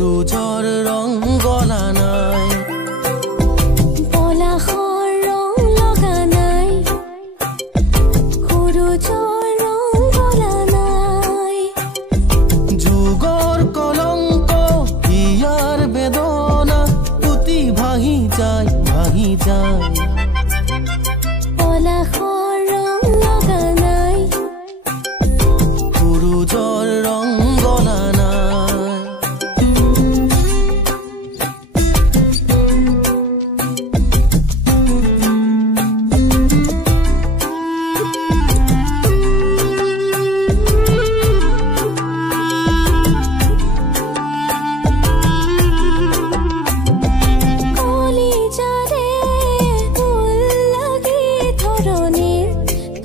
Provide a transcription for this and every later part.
সুৰুজৰ ৰং গলা নাই পলাশৰ ৰং লগা নাই সুৰুজৰ ৰং গলা নাই যুগৰ কলংক ইয়াৰ বেদনা পুতি ভাঙি যায় পলাশৰ ৰং লগা নাই সুৰুজৰ ৰং গলা নাই কলিজাৰে ফুল লাগি ধৰণীৰ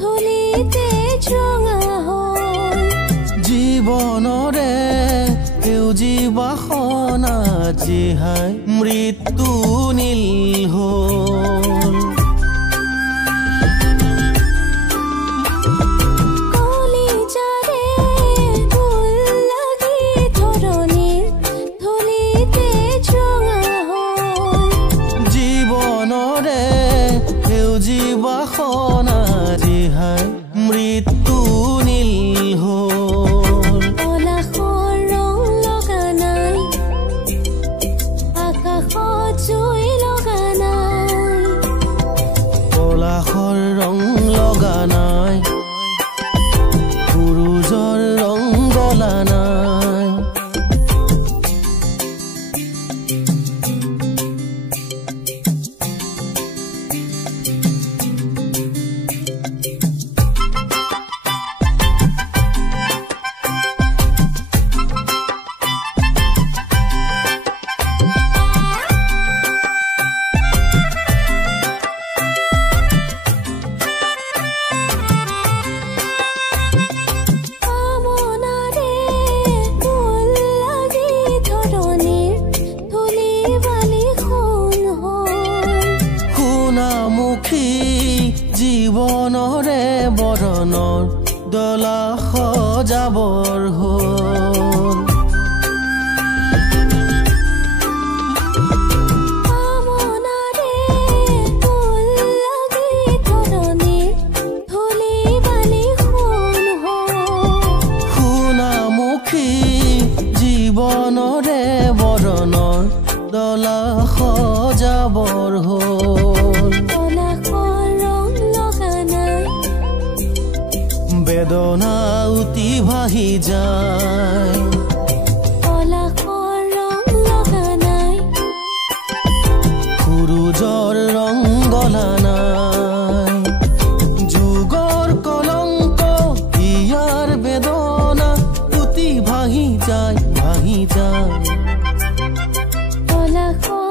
ধূলিতে ৰঙা হ'ল জীৱনৰে সেউজী বাসনা জিহাই মৃত্যু নীল হ'ল কলিজাৰে ফুল লাগি ধৰণীৰ ধূলিতে ৰঙা হ'ল জীৱনৰে সেউজী বাসনা জিহাই মৃত্যু নীল হ'ল পলাশৰ ৰং লগা নাই আকাশত জুই লগা নাই পলাশৰ ৰং লগা নাই সুৰুজৰ ৰং গলা নাই কামনাৰে ফুল লাগি ধৰণীৰ ধূলি বালি সোণ হ'ল সোণামুখী জীৱনৰে বৰণৰ ডলা সজাবৰ হ'ল কামনাৰে ফুল লাগি ধৰণীৰ ধূলি বালি সোণ হ'ল সোণামুখী জীৱনৰে বৰণৰ ডলা সজাবৰ হ'ল পলাশৰ ৰং লগা নাই বেদনা উতি ভাহি যায় পলাশৰ ৰং লগা নাই সুৰুজৰ ৰং গলা নাই যুগৰ কলংক ইয়াৰ বেদনা পুতি ভাঙি যায় পলাশৰ